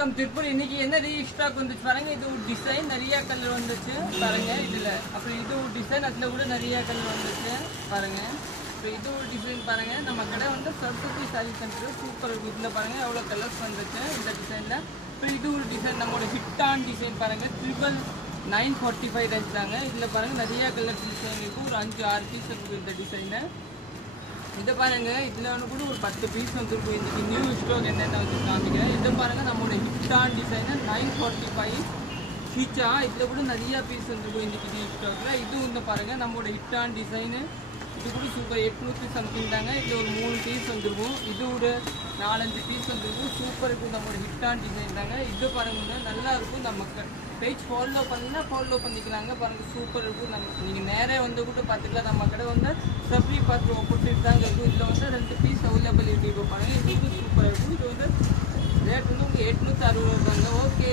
வணக்கம் திருப்பூர். இன்னைக்கு என்ன ரீஸ்டாக் வந்துச்சு பாருங்க. இது ஒரு டிசைன் நிறைய கலர் வந்துச்சு பாருங்க இதுல. அப்புறம் இது ஒரு டிசைன், அதுல கூட நிறைய கலர் வந்துச்சு பாருங்க. இப்போ இது ஒரு டிசைன் பாருங்க. நம்ம கடை வந்து சரஸ்வதி சாரி சென்டர் சூப்பர் இருக்கும். இதுல பாருங்க எவ்வளோ கலர்ஸ் வந்துச்சு இந்த டிசைன்ல. இப்போ இது ஒரு டிசைன் நம்மளோட ஹிட்டான் டிசைன் பாருங்க. 945 ரேஞ்ச் தாங்க. இதுல பாருங்க நிறைய கலர் டிசைன் இருக்கும். ஒரு 5-6 பீஸ் இருக்குது இந்த டிசைனு. இதை பாருங்க, இதுல வந்து கூட ஒரு 10 பீஸ் வந்துருக்கும். இன்னைக்கு நியூ ஸ்டாக் என்னென்ன வந்து காமிக்கிறேன். இதை பாருங்க நம்மளோட ஹிட்டான் டிசைனு 945 ஹீச்சா. இதுல கூட நிறைய பீஸ் வந்துருக்கும் இன்னைக்கு நியூ ஸ்டாக்ல. இதுவும் வந்து பாருங்க நம்மளோட ஹிட்டான் டிசைனு. இது கூட சூப்பர் 800 சம்திங் தாங்க. இது ஒரு 3 பீஸ் வந்துருக்கும். இது ஒரு 4-5 பீஸ் வந்துருக்கும். சூப்பர் இருக்கும். நம்மளோட ஹிட்டான் டிசைன் தாங்க. இது பாருங்க நல்லா இருக்கும். நம்ம பேஜ் ஃபாலோ பண்ணா ஃபாலோ பண்ணிக்கலாங்க. பாருங்க சூப்பர் இருக்கும். நம்ம நீங்க நேரே வந்து கூட பார்த்துக்கலாம். நம்ம கடை வந்து சப்ரி பார்த்து ஆப்போசிட் தாங்க இருக்கும். இதில் வந்து 2 பீஸ் அவைலபிலிட்டி இருக்கும் பாருங்க. இது சூப்பராக இருக்கும். இது வந்து ரேட் வந்து உங்களுக்கு 860 தாங்க. ஓகே.